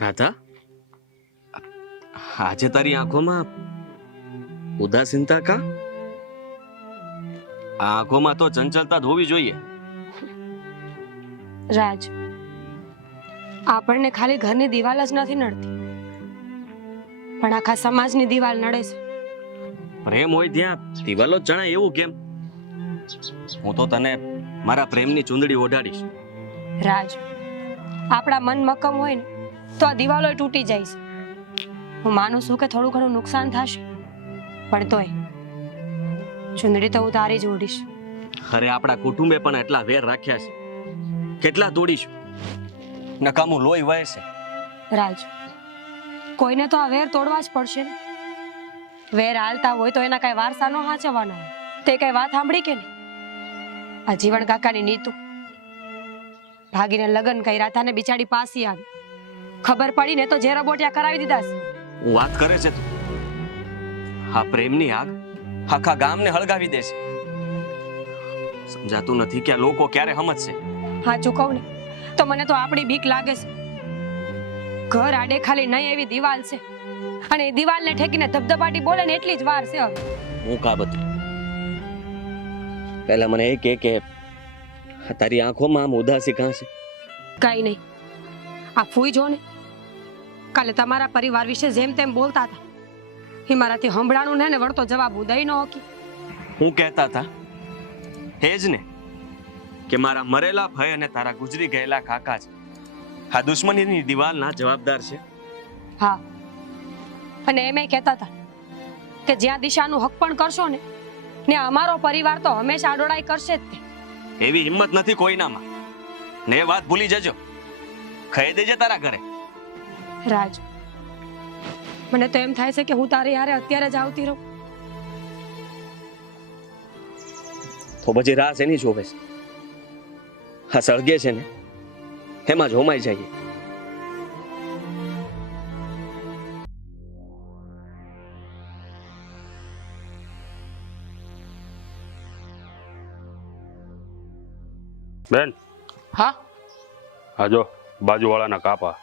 રાધા, આજે તારી આંખોમાં ઉદાસીનતા કા? આ આંખોમાં તો ચંચળતા જ હોવી જોઈએ. રાજ, આપણને ખાલી ઘરની દિવાલ જ નથી નડતી, પણ આખા સમાજની દિવાલ નડે છે. પ્રેમ હોય ત્યાં દિવાલો જ જણાય એવું કેમ? હું તો તને મારા પ્રેમની ચૂંદડી ઓઢાડીશ. રાજ, આપણા મન મક્કમ હોય ને તો આ દિવાલો તૂટી જાય છે. હું માનું છું કે થોડું ઘણું નુકસાન થશે, પણ તોય ચૂંદડી તો હું તારી જ ઓઢીશ. અરે આપણા કુટુંબે પણ એટલા વેર રાખ્યા છે, કેટલા તોડીશું? નકામું લોહી વહે છે. રાજ, કોઈને તો આ વેર તોડવા જ પડશે ને. વેર હાલતા હોય તો એના કઈ વારસા નો હાચવવાના હોય. તે કઈ વાત સાંભળી કે નહીં? આ જીવણ કાકાની નીતુ ભાગીને લગ્ન કર્યા હતા ને બિચારી પાસી આવી. ખબર પડી ને તો જે રબોટિયા કરાવી દીધા છે. હું વાત કરે છે તું? આ પ્રેમની આગ આખા ગામને હળગાવી દે છે. સમજાતું નથી કે આ લોકો ક્યારે સમજશે. હા, ચૂકવ ને તો મને તો આપણી બીક લાગે છે. ઘર આડે ખાલી નહીં એવી દિવાલ છે, અને એ દિવાલને ઠેકીને ધબધબાટી બોલે ને એટલી જ વાર છે હવે. હું કા બધું પહેલા મને એ કે તારી આંખોમાં આમ ઉદાસી કાં છે? કઈ નહીં, આ ફૂઈ જો ને કાલે તમારા પરિવાર વિશે જેમ તેમ બોલતા હતા, એ મારાથી હંભળાનું ને વળતો જવાબ હું દઈ ન હોકી. હું કહેતા હતા હે જ ને કે મારા મરેલા ભાઈ અને તારા ગુજરી ગયેલા કાકા છે આ દુશ્મનીની દિવાલના જવાબદાર છે. હા, અને એમ કહેતા હતા કે જ્યાં દિશાનું હક પણ કરશો ને અમારો પરિવાર તો હંમેશા આડોડાઈ કરશે જ તે. એવી હિંમત નથી કોઈનામાં, ને એ વાત ભૂલી જજો. ખાઈ દેજે તારા ઘરે. રાજ, મને તો એમ થાય છે કે હું તારી હારે અત્યારે જ આવતી રહું. તો પછી રાસ એની શોભે છે. આ સળગે છે ને એમાં જ હોમાઈ જઈએ. બેન, હા હા જો બાજુવાળાના કાપા.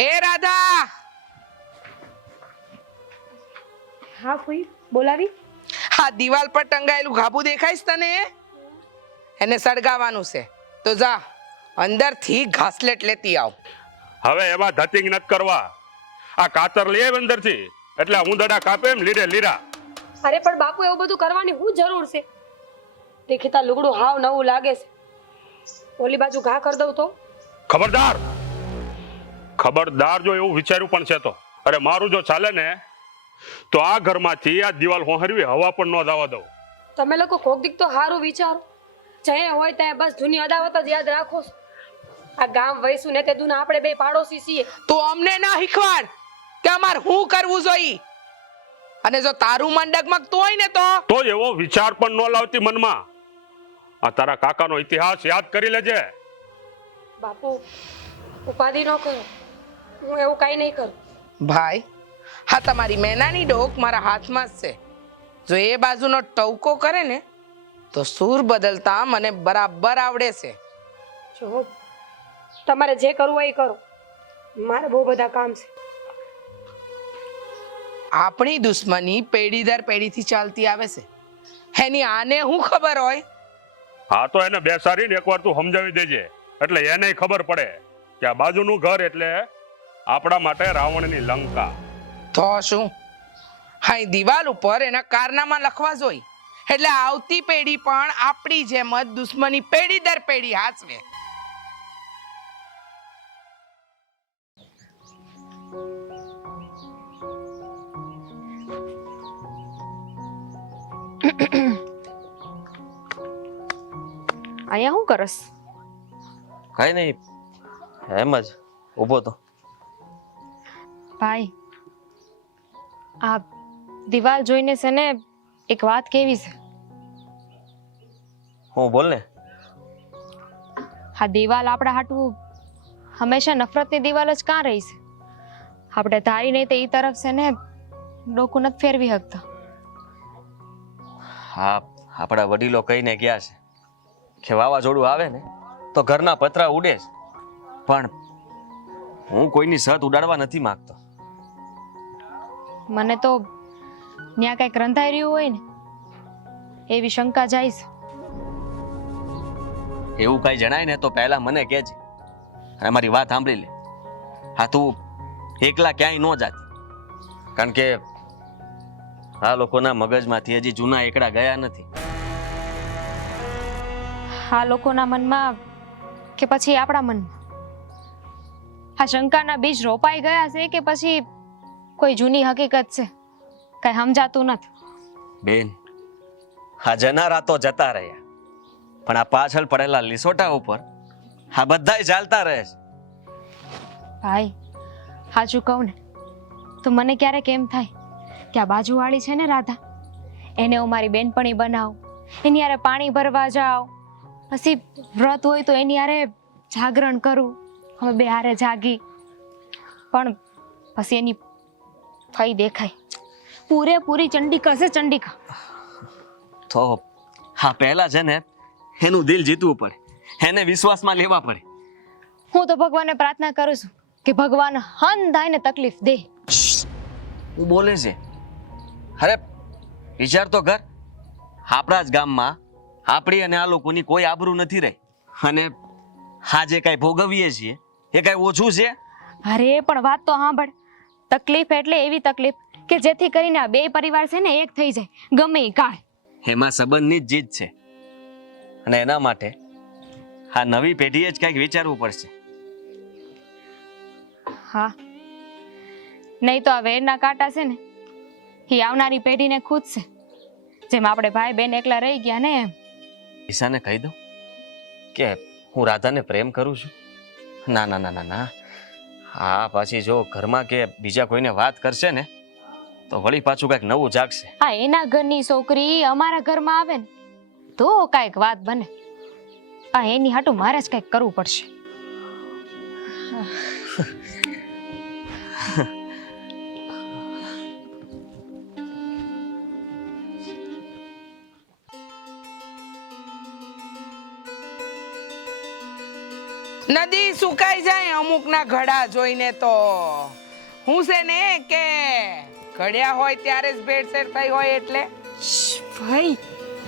એ રાધા, હા ફૂઈ, બોલાવી? આ દિવાલ પર ટંગાયેલું ગાબુ દેખાઈશ તને? એને સળગાવવાનું છે, તો જા અંદરથી ઘાસલેટ લેતી આવ. હવે એમાં ધતિંગ નથી કરવા. આ કાતર લઈ આવ અંદરથી, એટલે ઉંદરડા કાપે એમ લીરે લીરા. અરે પણ બાપુ, એવું બધું કરવાની શું જરૂર છે? દેખીતા લુગડું હાવ નવું લાગે છે. ઓલી બાજુ ઘા કરી દઉં તો? ખબરદાર, ખબરદાર, જો એવું વિચાર્યું પણ છે તો. અરે મારું જો ચાલે ને તો આ ઘરમાંથી આ દિવાલ હોહરવી હવા પણ ન જવા દઉં. તમે લોકો કોક દીક તો હારું વિચારો. જ્યાં હોય ત્યાં બસ જૂની અદાવત જ યાદ રાખો છો. આ ગામ વૈસુ ને તે દુના આપણે બે પાડોશી છીએ. તો અમને ના શીખવાડ કે અમાર શું કરવું જોઈએ. અને જો તારું મન ડગમગતું હોય ને તો એવો વિચાર પણ ન લાવતી મનમાં. આ તારા કાકાનો ઇતિહાસ યાદ કરી લેજે. બાપુ, ઉપાધિ ન કરો, હું એવું કઈ નહીં કરું. ભાઈ, હા તમારી મેનાની ડોક મારા હાથમાં જ છે. જો એ બાજુનો ટવકો કરે ને તો સૂર બદલતા મને બરાબર આવડે છે. જો તમારે જે કરવું હોય એ કરો, મારે બહુ બધા કામ છે. આપણી દુશ્મની પેઢી દર પેઢીથી ચાલતી આવે છે, એની આને શું ખબર હોય? હા, તો એને બેસાડીને એકવાર તું સમજાવી દેજે, એટલે એને ખબર પડે કે આ બાજુનું ઘર એટલે આપણા માટે રાવણની લંકા. તો શું, હા, દિવાલ ઉપર એના કારનામા લખવા જોઈએ, એટલે આવતી પેઢી પણ આપણી જેમ જ દુશ્મની પેઢી દર પેઢી હાચવે. અહીંયા શું કરસ? કઈ નહીં, એમ જ ઊભો તો. ભાઈ, આ દિવાલ જોઈને છે ને એક વાત કેવી છે. હું બોલ ને. આ દિવાલ આપણા હાટું હંમેશા નફરતની દિવાલ જ કાં રહી છે? આપણે ધારી નહીં તો એ તરફ છે ને ડોકું નથી ફેરવી શકતા. હા, આપણા વડીલો કહીને ગયા છે કે વાવાઝોડું આવે ને તો ઘરના પતરા ઉડે જ. પણ હું કોઈની સત ઉડાડવા નથી માંગતો. મને તો ત્યાં કંઈક રંધાઈ રહ્યું હોય ને એવી શંકા જાય છે. એવું કઈ જણાય ને તો પહેલા મને કહેજે અને મારી વાત સાંભળી લે. હા, તું એકલા ક્યાંય ન જાતી, કારણ કે આ લોકોના મગજમાંથી હજી જૂના એકડા ગયા નથી. આ લોકોના મનમાં કે પછી આપણા મનમાં આ શંકાના બીજ રોપાઈ ગયા છે કે પછી કોઈ જૂની હકીકત છે, કઈ સમજાતું નથી. બેન, આ જનારા તો જતા રહ્યા, પણ આ પાછળ પડેલા લીસોટા ઉપર આ બધાય ચાલતા રહે છે. ભાઈ સાચું કહું ને તો મને ક્યારેક એમ થાય કે આ બાજુવાળી છે ને રાધા, એને હું મારી બેનપણી બનાવું, એની હારે પાણી ભરવા જાઉં, પછી વ્રત હોય તો એની હારે જાગરણ કરું, અમે બે હારે જાગી. પણ પછી એની ફઈ દેખાય પૂરેપૂરી ચંડિકા છે, ચંડિકા. તો હા, પહેલા છે ને એનું દિલ જીતવું પડે, એને વિશ્વાસમાં લેવા પડે. હું તો ભગવાનને પ્રાર્થના કરું છું કે ભગવાન હંધાઈને તકલીફ દે. તું બોલે છે? અરે વિચાર તો કર, આપણા જ ગામમાં આપણી અને આ લોકોની કોઈ આબરૂ નથી રહી, અને હા જે કાંઈ ભોગવીએ છીએ એ કાંઈ ઓછું છે? અરે પણ વાત તો સાંભળ. તકલીફ એટલે એવી તકલીફ કે જેથી કરીને આ બે પરિવાર છે ને એક થઈ જાય ગમે એ કાળ. એમાં સંબંધની જ જીત છે, અને એના માટે આ નવી પેઢીએ જ કંઈક વિચારવું પડશે. હા, નહીં તો આ વેરના કાંટા છે ને એ આવનારી પેઢીને ખૂદશે, જેમ આપણે ભાઈ બેન એકલા રહી ગયા ને એમ. ઈશાને કહી દઉં કે હું રાધાને પ્રેમ કરું છું? ના ના ના ના ના, હા પાછી જો ઘરમાં કે બીજા કોઈને વાત કરશે ને તો વળી પાછું કંઈક નવું જાગશે. હા, એના ઘરની છોકરી અમારા ઘરમાં આવે ને તો કાંઈક વાત બને. આ એની હાટું મારે જ કંઈક કરવું પડશે. નદી સુકાઈ જાય અમુકના ઘડા જોઈને તો. હું છે ને કે ઘડ્યા હોય ત્યારે જ ભેળસેળ થઈ હોય એટલે. ભાઈ,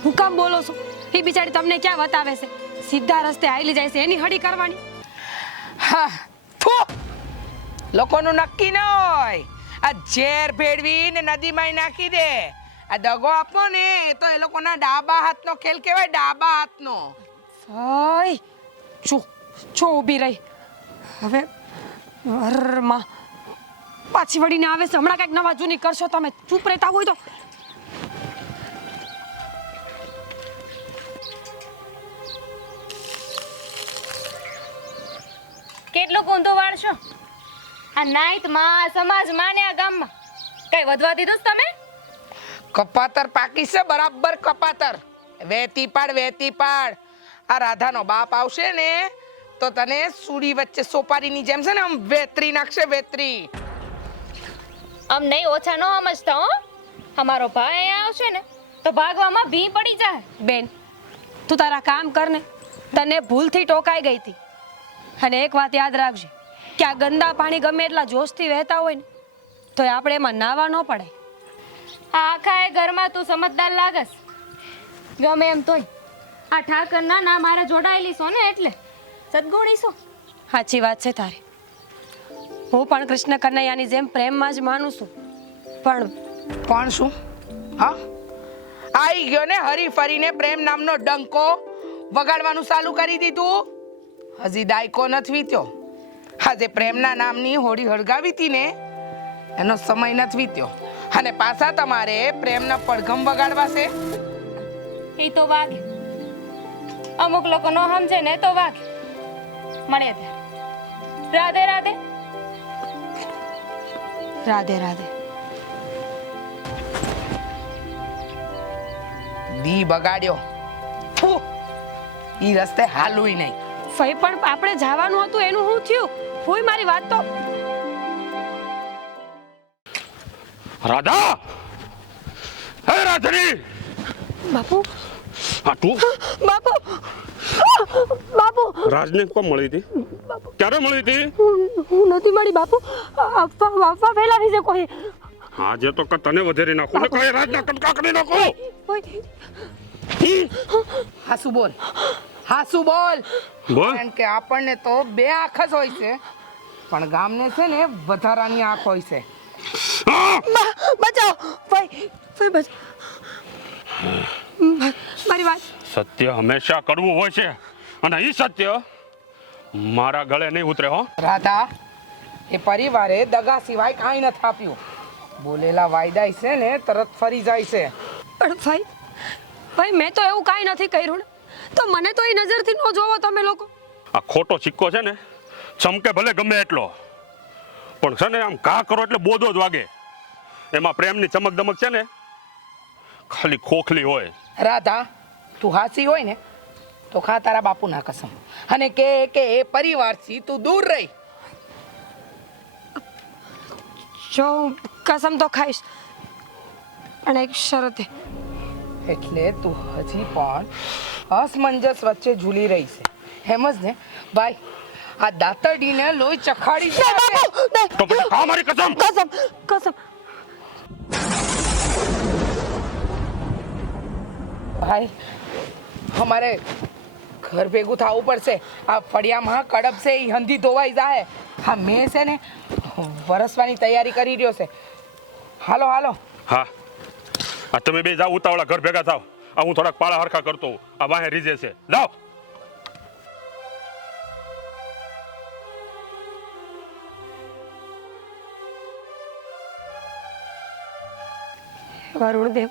હું કામ બોલો છો? એ બિચારી તમને ક્યાં બતાવે છે? સીધા રસ્તે આયલી જાય છે, એની હડી કરવાની. હા, થુ! લોકોનું નક્કી ન હોય. આ ઝેર ભેળવીને નદીમાં નાખી દે. આ દગો આપો ને એ તો એ લોકોના ડાબા હાથનો ખેલ કહેવાય, ડાબા હાથનો. ભાઈ છો ઊભી રહી. હવે માં પાછી વળીને આવે છે. હમણાં કઈક નવા જૂની કરશો તમે. ચૂપ રહેતા હોય તો. કેટલું ઊંધો વાળશો આ નાઈટમાં, સમાજમાં ને આ ગામમાં? કઈ વધવા દીધું છે તમે? કપાતર પાકી છે, બરાબર કપાતર. વેતી પાડ, વેતી પાડ. આ રાધાનો બાપ આવશે ને તો તને સુડી વચ્ચે સોપારીની જેમ છે ને આમ વેતરી નાખશે, વેતરી. આમ નહીં ઓછા ન સમજતા હો. અમારો ભાઈ અહીંયા આવશે ને તો ભાગવામાં ભી પડી જાય. બેન, તું તારા કામ કર ને. તને ભૂલથી ટોકાઈ ગઈ હતી. અને એક વાત યાદ રાખજે કે આ ગંદા પાણી ગમે એટલા જોશથી વહેતા હોય ને તો આપણે એમાં નાવા ન પડે. આ આખા એ ઘરમાં તું સમજદાર લાગસ. ગમે એમ તોય આ ઠાકરના ના મારે જોડાયેલી છો ને એટલે સદગુણી છો. સાચી વાત છે તારી. હું પણ કૃષ્ણ કનૈયાની જેમ પ્રેમમાં જ માનું છું. પણ શું? હા, આઈ ગયો ને હરી ફરીને પ્રેમ નામનો ડંકો વગાડવાનું ચાલુ કરી દીધું. હજી દાયકો નથી વીત્યો. આજે પ્રેમના નામની હોળી હળગાવી હતી ને એનો સમય નથી વીત્યો, અને પાછા તમારે પ્રેમના પડઘમ વગાડવા છે. એ તો વાગે. અમુક લોકો નો સમજે ને તો વાગે. મળે ત્યારે. રાધે રાધે. રાધે રાધે. દી બગાડ્યો. ફૂ! ઈ રસ્તે હાલુય નહીં. ફઈ પણ આપણે જવાનું હતું એનું શું થયું? ફૂઈ મારી વાત તો. રાધા! હે રાધરી! બાપુ, હા તું બાપુ બાપુ રાજને કોમ મળી હતી? ક્યારે મળી હતી? હું નથી મળી બાપુ. અફવા ફેલાવી છે કોઈ. આજે તો તને વધેરી નાખું ને કઈ રાજના કટકા કરી નાખું. હાસુ બોલ, હાસુ બોલ. બોલ. કારણ કે આપણને તો બે આંખ જ હોય છે, પણ ગામને છે ને વધારાની આંખ હોય છે. બચાવો ભાઈ, ભાઈ બચાવો. મારી વાત. સત્ય હંમેશા કડવું હોય છે અને એ સત્ય મારા ગળે નહીં ઉતરે હો. રાધા, એ પરિવારે દગા સિવાય કાંઈ નથી આપ્યું. બોલેલા વાયદા છે ને તરત ફરી જાય છે. પણ ભાઈ મેં તો એવું કાંઈ નથી કર્યું ને, તો મને તો એ નજરથી ન જોવો તમે લોકો. આ ખોટો સિક્કો છે ને ચમકે ભલે ગમે એટલો, પણ છે ને આમ ઘા કરો એટલે બોધો જ વાગે. એમાં પ્રેમની ચમક દમક છે ને ખાલી ખોખલી હોય. રાધા, તું હાસી હોય ને તો ખા તારા બાપુના કસમ, અને કે એ પરિવારથી તું દૂર રહી. જો હું કસમ તો ખાઈશ, અને એક શરતે. એટલે તું હજી પણ અસમંજસ વચ્ચે ઝૂલી રહી છે, એમ જ ને ભાઈ? આ દાતરડીને લોહી ચખાડી દે. તો પછી ખા મારી કસમ. કસમ. ભાઈ, અમારે ઘર ભેગું થવું પડશે. આ ફળિયામાં કડપ છે એ હંધી ધોવાઈ જાય. હા, મેં છે ને વરસવાની તૈયારી કરી રહ્યો છે. હાલો હાલો. હા, આ તમે બે જાઓ ઉતાવળા ઘર ભેગા થાવ. આ હું થોડાક પાળા હરખા કરતો હોઉં. આ વાહે રીજે છે, જાઓ. વરુણદેવ,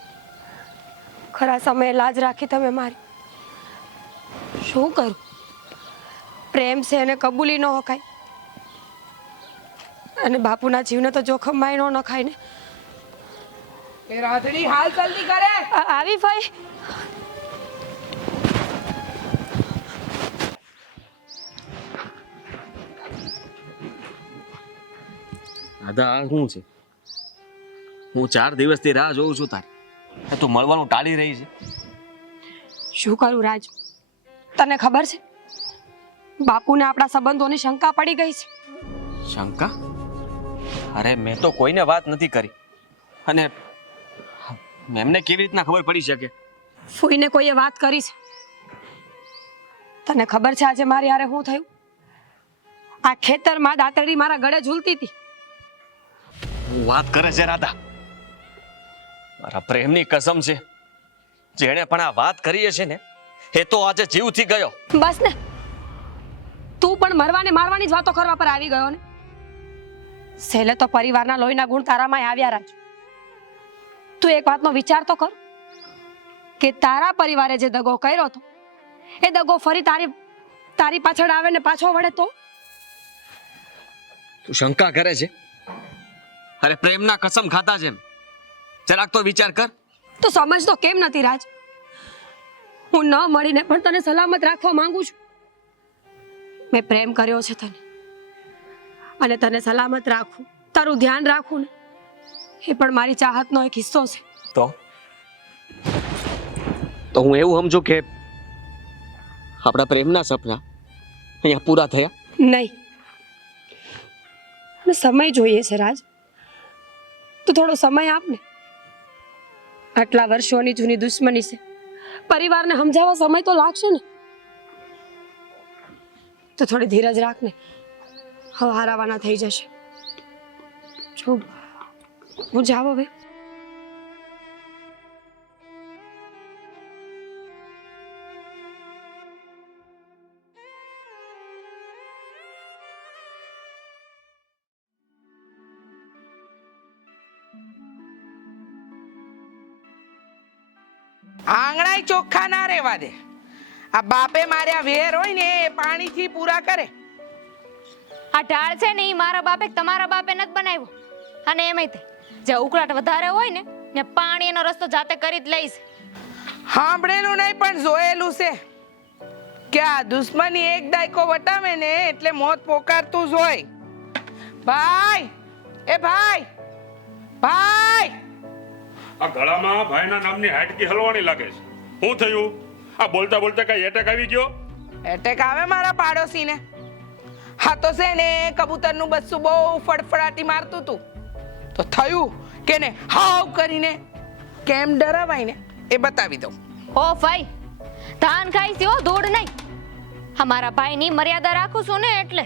ખરા સમયે લાજ રાખી તમે મારી. શું કરું? પ્રેમ છે એને કબૂલી ન હકાય, અને બાપુના જીવને તો જોખમમાં ન નખાય ને. એ રાધડી હાલ જલ્દી કરે. આવી ભાઈ. દાદા, આ શું છે? હું 4 દિવસથી રાહ જોઉં છું તારી, તું મળવાનું ટાળી રહી છે. શું કરું રાજ? તને ખબર છે બાપુને આપણા સંબંધોની શંકા પડી ગઈ છે. શંકા? અરે મેં તો કોઈને વાત નથી કરી, અને એમને કેવી રીતના ખબર પડી શકે? ફૂઈને કોઈએ વાત કરી છે. તને ખબર છે આજે મારી હારે શું થયું? આ ખેતરમાં દાતરડી મારા ગળે ઝૂલતી હતી. હું વાત કરે છે રાધા, મારા પ્રેમની કસમ છે, જેણે પણ આ વાત કરી છે ને એ તો આજે જીવથી ગયો. બસ ને, તું પણ મરવાને મારવાની જ વાતો કરવા પર આવી ગયો ને. છેલ્લે તો પરિવારના લોહીના ગુણ તારામાં આવ્યા રાજ. તું એક વાતનો વિચાર તો કર કે તારા પરિવારે જે દગો કર્યો હતો એ દગો ફરી તારી પાછળ આવે ને પાછો વળે તો? તું શંકા કરે છે? અરે પ્રેમના કસમ ખાતા છે, જરાક તો વિચાર કર. તો સમજતો કેમ નથી રાજ? હું ન મળીને પણ તને સલામત રાખવા માંગુ છું. મેં પ્રેમ કર્યો છે તને, અને તને સલામત રાખું, તારું ધ્યાન રાખું ને એ પણ મારી ચાહતનો એક હિસ્સો છે. તો હું એવું સમજુ કે આપણા પ્રેમના સપના અહીંયા પૂરા થયા? નહીં, અને સમય જોઈએ છે રાજ. તું થોડો સમય આપ ને. આટલા વર્ષોની જૂની દુશ્મની છે, પરિવારને સમજાવવા સમય તો લાગશે ને. તો થોડી ધીરજ રાખ ને, હવે હારાવાના થઈ જશે. જો હું જાવ હવે. આંગણાય ચોખ્ખા ના રહેવા દે. આ બાપે માર્યા વેર હોય ને એ પાણીથી પૂરા કરે. આ ઢાળ છે ને એ મારા બાપે તમારા બાપે નથી બનાવ્યો. અને એમાંય તે જે ઉકળાટ વધારે હોય ને પાણી એનો રસ્તો જાતે કરી જ લઈશ. સાંભળેલું નહીં પણ જોયેલું છે કે આ દુશ્મની એક દાયકો વટાવે ને એટલે મોત પોકારતું જ હોય. ભાઈ, એ ભાઈ, ભાઈ. આ ગળામાં ભાઈના નામની હાડકી હલવાણી લાગે છે. શું થયું? આ બોલતા બોલતા કઈ એટેક આવી ગયો? એટેક આવે મારા પાડોશીને? હા તો છે ને કબૂતરનું બચ્ચું બહુ ફડફડાટી મારતું હતું તો થયું કે ને હાવ કરીને કેમ ડરાવાય ને એ બતાવી દઉં. ઓ ભાઈ, ધાન ખાઈ છે, દોડ નહીં. અમારા ભાઈની મર્યાદા રાખું છું ને એટલે.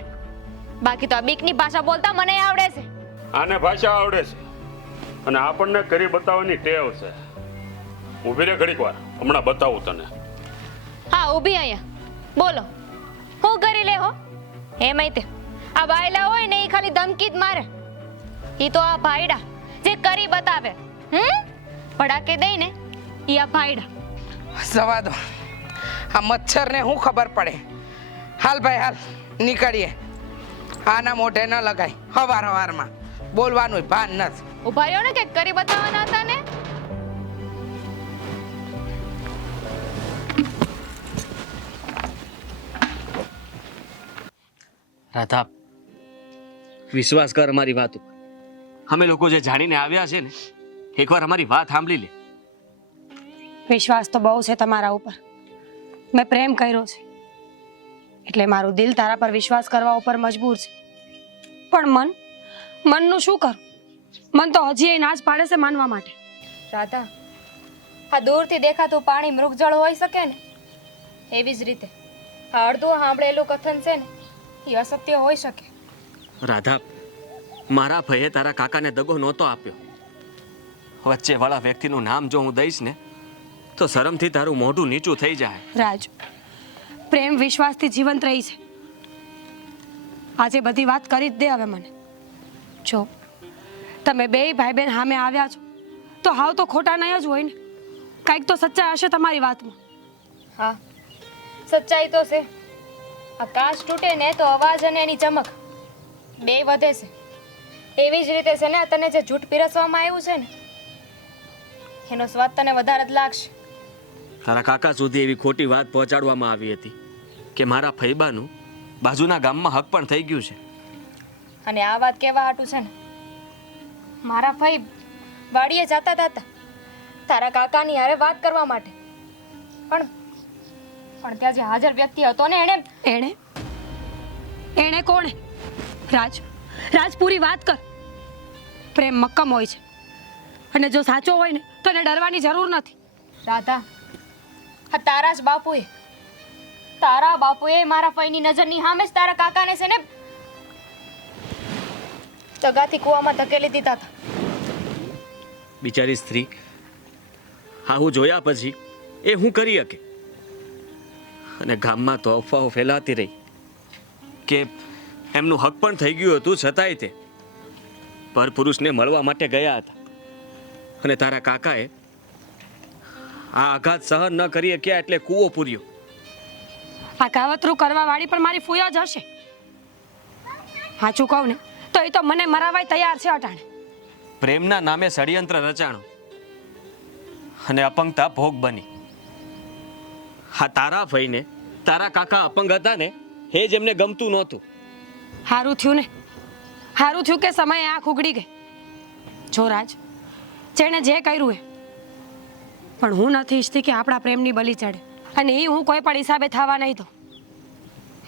બાકી તો આ બીકની ભાષા બોલતા મને આવડે છે. આને ભાષા આવડે છે અને આપણને કરી બતાવવાની ટેવ છે. ઊભી રહે ઘડીક વાર, હમણાં બતાવું તને. હા, ઊભી અહીંયા. બોલો, હું કરી લે હો? એમાંય તે આ બાયલા હોય ને એ ખાલી ધમકી જ મારે. ઈ તો આ ભાઈડા જે કરી બતાવે. ભડાકે દઈ ને ઈ આ ભાઈડા. જવા દો, આ મચ્છરને શું ખબર પડે. હાલ ભાઈ હાલ, નીકળીએ. આના મોઢે ન લગાય, હવાર હવારમાં બોલવાનું ભાન નથી. ઉભા રહ્યો ને કે કરી બતાવવાના હતા ને. રાધા, વિશ્વાસ કર અમારી વાત ઉપર. અમે લોકો જે જાણીને આવ્યા છે ને, એકવાર અમારી વાત સાંભળી લે. વિશ્વાસ તો બહુ છે તમારા ઉપર. મેં પ્રેમ કર્યો છે એટલે મારું દિલ તારા પર વિશ્વાસ કરવા ઉપર મજબૂર છે. પણ મનનું શું કરું? મન તો હજી એ ના જ પાડે છે માનવા માટે. રાધા, આ દૂરથી દેખાતું પાણી મૃગજળ હોઈ શકે ને, એવી જ રીતે આ અડધું સાંભળેલું કથન છે ને એ અસત્ય હોઈ શકે. રાધા, મારા ભયે તારા કાકાને દગો નહોતો આપ્યો. વચ્ચે વાળા વ્યક્તિનું નામ જો હું દઈશ ને તો શરમથી તારું મોઢું નીચું થઈ જાય. રાજ, પ્રેમ વિશ્વાસથી જીવંત રહી છે. આજે બધી વાત કરી જ દે હવે મને. જો તમે બે ભાઈ બહેન સામે આવ્યા છો તો હાવ તો ખોટા નહીં જ હોય ને. કાંઈક તો સચ્ચાઈ હશે તમારી વાતમાં. હા, સચ્ચાઈ તો છે. આ કાચ તૂટે ને તો અવાજ અને એની ચમક બે વધે છે. એવી જ રીતે છે ને આ તને જે જૂઠ પીરસવામાં આવ્યું છે ને એનો સ્વાદ તને વધારે જ લાગશે. તારા કાકા સુધી એવી ખોટી વાત પહોંચાડવામાં આવી હતી કે મારા ફૈબાનું બાજુના ગામમાં હક પણ થઈ ગયું છે. અને આ વાત કેવા હાટું છે ને, મારા ભાઈ વાડીએ જતા હતા તારા કાકાની હારે વાત કરવા માટે. પણ ત્યાં જે હાજર વ્યક્તિ હતો ને એણે કોણે? રાજ, પૂરી વાત કર. પ્રેમ મક્કમ હોય છે અને જો સાચો હોય ને તો એને ડરવાની જરૂર નથી. રાધા, આ તારા બાપુએ મારા ફઈની નજરની સામે જ તારા કાકાને છે ને જગાથી કૂવામાં ધકેલી દીધા હતા. બિચારી સ્ત્રી, હા હું જોયા પછી એ હું કરી શકે. અને ગામમાં તો અફવાઓ ફેલાતી રહી કે એમનું હક પણ થઈ ગયું હતું, છતાંય તે પરપુરુષને મળવા માટે ગયા હતા. અને તારા કાકાએ આ આઘાત સહન ન કરી શક્યા એટલે કૂવો પૂર્યો. આ કાવતરું કરવા વાળી પણ મારી ફૂયા જ હશે. સાચું કહું ને તો એ તો મને મરાવાય તૈયાર છે અટાણે. પ્રેમના નામે ષડયંત્ર રચાણું અને અપંગતા ભોગ બની. હા, તારા ભાઈને તારા કાકા અપંગ હતા ને એ જ એમને ગમતું નહોતું. હારું થયું કે સમયે આંખ ઉઘડી ગઈ. જો રાજ, જેણે જે કર્યું એ, પણ હું નથી ઈચ્છતી કે આપણા પ્રેમની બલી ચડે. અને એ હું કોઈ પણ હિસાબે થવા નહીં દઉં.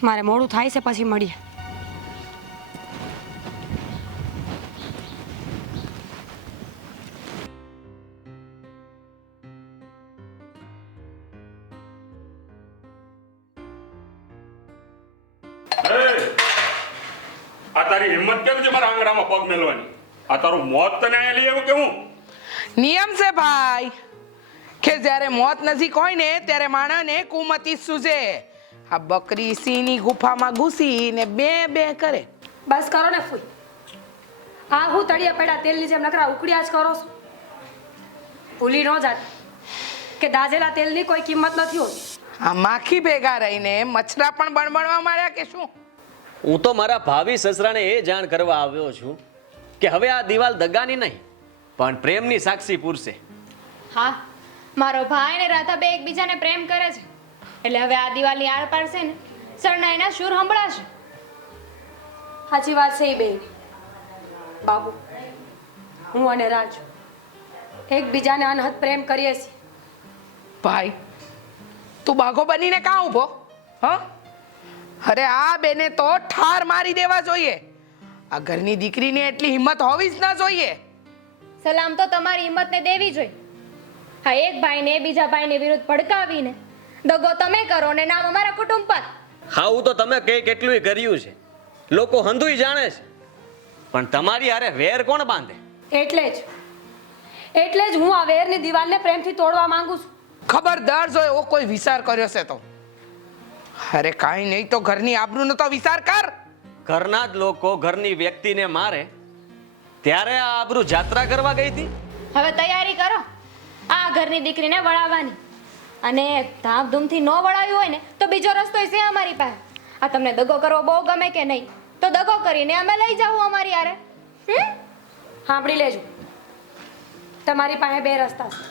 મારે મોડું થાય છે, પછી મળીએ. આ તારી હિંમત કેમ છે મારા આંગણામાં પગ મેલવાની? આ તારું મોત તને અહીંયા લઈ આવ્યું કે હું? નિયમ છે ભાઈ કે જ્યારે મોત નજીક હોય ને ત્યારે માણસને કુમતી સૂઝે. આ બકરી સિંહની ગુફામાં ઘૂસીને બે કરે. બસ કરો ને ફૂઈ. આ હું તળિયા પડ્યા તેલની જેમ નકરા ઉકળ્યા જ કરો છો. ભૂલી ન જાત કે દાજેલા તેલની કોઈ કિંમત નથી હોતી. આ માખી ભેગા રહીને મચ્છરા પણ બણબણવા માંડ્યા કે શું? હું તો મારા ભાવિ સસરાને એ જાણ કરવા આવ્યો છું કે હવે આ દિવાલ દગાની નહીં પણ પ્રેમની સાક્ષી પૂરશે. હા, મારો ભાઈ ને રાધા બે એકબીજાને પ્રેમ કરે છે એટલે હવે આ દિવાલની આર પાર છે ને શરણાઈના સૂર સંભળાશે. સાચી વાત છે એ બેન. બાબુ, હું અને રાજ એકબીજાને અનહદ પ્રેમ કરીએ છીએ. ભાઈ તું બાઘો બનીને કાં ઊભો? હા, અરે આ બેને તો ઠાર મારી દેવા જોઈએ. આ ઘરની દીકરીને એટલી હિંમત હોવી જ ના જોઈએ. સલામ તો તમારી હિંમતને દેવી જોઈએ. હા, એક ભાઈને બીજા ભાઈની વિરુદ્ધ ભડકાવીને દગો તમે કરો ને નામ અમારા કુટુંબ પર. હાવું તો તમે કઈ કેટલું કર્યું છે, લોકો હંધુય જાણે છે, પણ તમારી હારે વેર કોણ બાંધે? એટલે જ હું આ વેરની દિવાલને પ્રેમથી તોડવા માંગુ છું. ખબરદાર જો એવો કોઈ વિચાર કર્યો છે તો. અરે કાંઈ નહીં તો ઘરની આબરૂનો તો વિચાર કર. ઘરના જ લોકો ઘરની વ્યક્તિને મારે ત્યારે આ આબરૂ જાત્રા કરવા ગઈ હતી. હવે તૈયારી કરો આ ઘરની દીકરીને વળાવવાની. અને ધામધૂમથી ન વળાવ્યું હોય ને તો બીજો રસ્તો છે અમારી પાસે. આ તમને દગો કરવો બહુ ગમે કે નહીં તો દગો કરીને અમે લઈ જાવું અમારી હારે. સાંભળી લેજો, તમારી પાસે બે રસ્તા છે.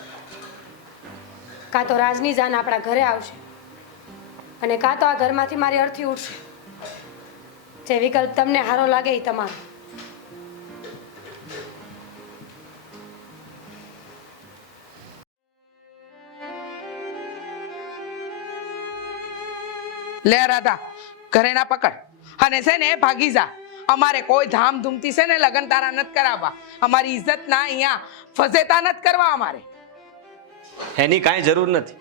કાં તો રાજની જાન આપણા ઘરે આવશે અને કાં તો આ ઘરમાંથી મારી અર્થી ઉઠશે. જે વિકલ્પ તમને સારો લાગે એ તમારો. લે રાધા, ઘરે ના પકડ અને છે ને ભાગી જા. અમારે કોઈ ધામધૂમથી છે ને લગન તારા નથી કરાવવા. અમારી ઇજ્જત ના અહીંયા ફસેતા નથી કરવા અમારે. એની કાંઈ જરૂર નથી.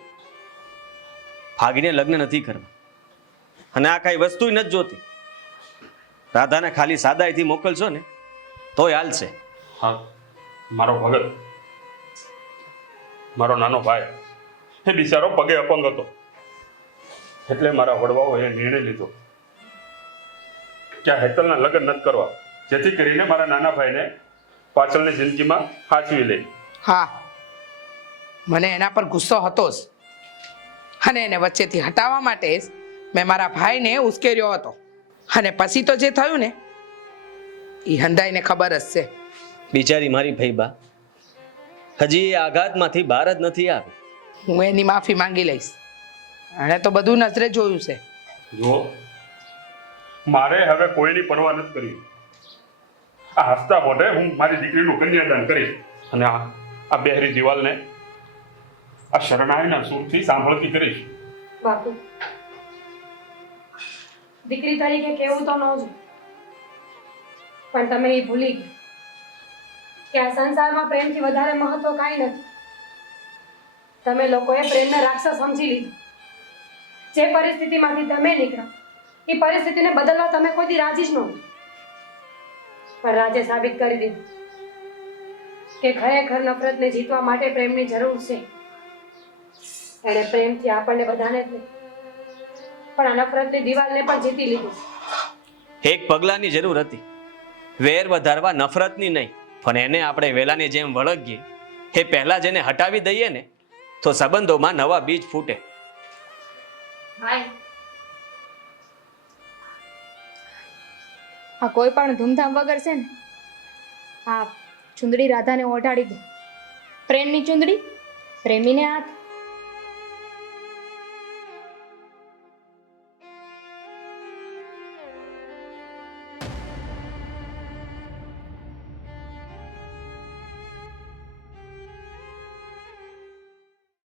ભાગીને લગ્ન નથી કરવા અને આ કાંઈ વસ્તુ નથી જોતી. રાધાને ખાલી સાદાઈથી મોકલશો ને તોય હાલશે. હા, મારો ભગત, મારો નાનો ભાઈ, એ બિચારો પગે અપંગ હતો, એટલે મારા વડવાઓએ નિર્ણય લીધો કે આ હેતલના લગ્ન નથી કરવા, જેથી કરીને મારા નાના ભાઈને પાછળની જિંદગીમાં સાચવી લે. હા, મને એના પર ગુસ્સો હતો જ અને એને વચ્ચેથી હટાવવા માટે જ મેં મારા ભાઈને ઉશ્કેર્યો હતો. અને પછી તો જે થયું ને એ હંધાઈને ખબર જ છે. બિચારી મારી ભાઈબા હજી એ આઘાતમાંથી બહાર જ નથી આવી. હું એની માફી માંગી લઈશ. એણે તો બધું નજરે જોયું છે. જો મારે હવે કોઈની પરવા નથી કરવી. આ હસતા મોઢે હું મારી દીકરીનું કન્યાદાન કરીશ અને આ બેહરી દિવાલને આ શરણાઈના સૂરથી સાંભળતી કરીશ. બાપુ, દીકરી તરીકે કેવું તો ન જ, પણ તમે એ ભૂલી ગયા કે આ સંસારમાં પ્રેમથી વધારે મહત્વ કાંઈ નથી. તમે લોકોએ પ્રેમને રાક્ષસ સમજી લીધો. જે પરિસ્થિતિમાંથી તમે નીકળ્યા એ પરિસ્થિતિને બદલવા તમે કોઈ દી રાજી જ નહોતા. પણ રાજે સાબિત કરી દીધું કે ખરેખર નફરતને જીતવા માટે પ્રેમની જરૂર છે. એણે પ્રેમથી આપણને બધાને જ નહીં પણ આ નફરતની દિવાલને પણ જીતી લીધી. એક પગલાની જરૂર હતી, વેર વધારવા નફરતની નહીં, પણ એને આપણે વેલાની જેમ વળગીએ એ પહેલા જેને હટાવી દઈએ ને તો સંબંધોમાં નવા બીજ ફૂટે. ભાઈ, આ કોઈ પણ ધૂમધામ વગર છે ને આ ચુંદડી રાધાને ઓઢાડી દો. પ્રેમની ચુંદડી પ્રેમીને હાથ.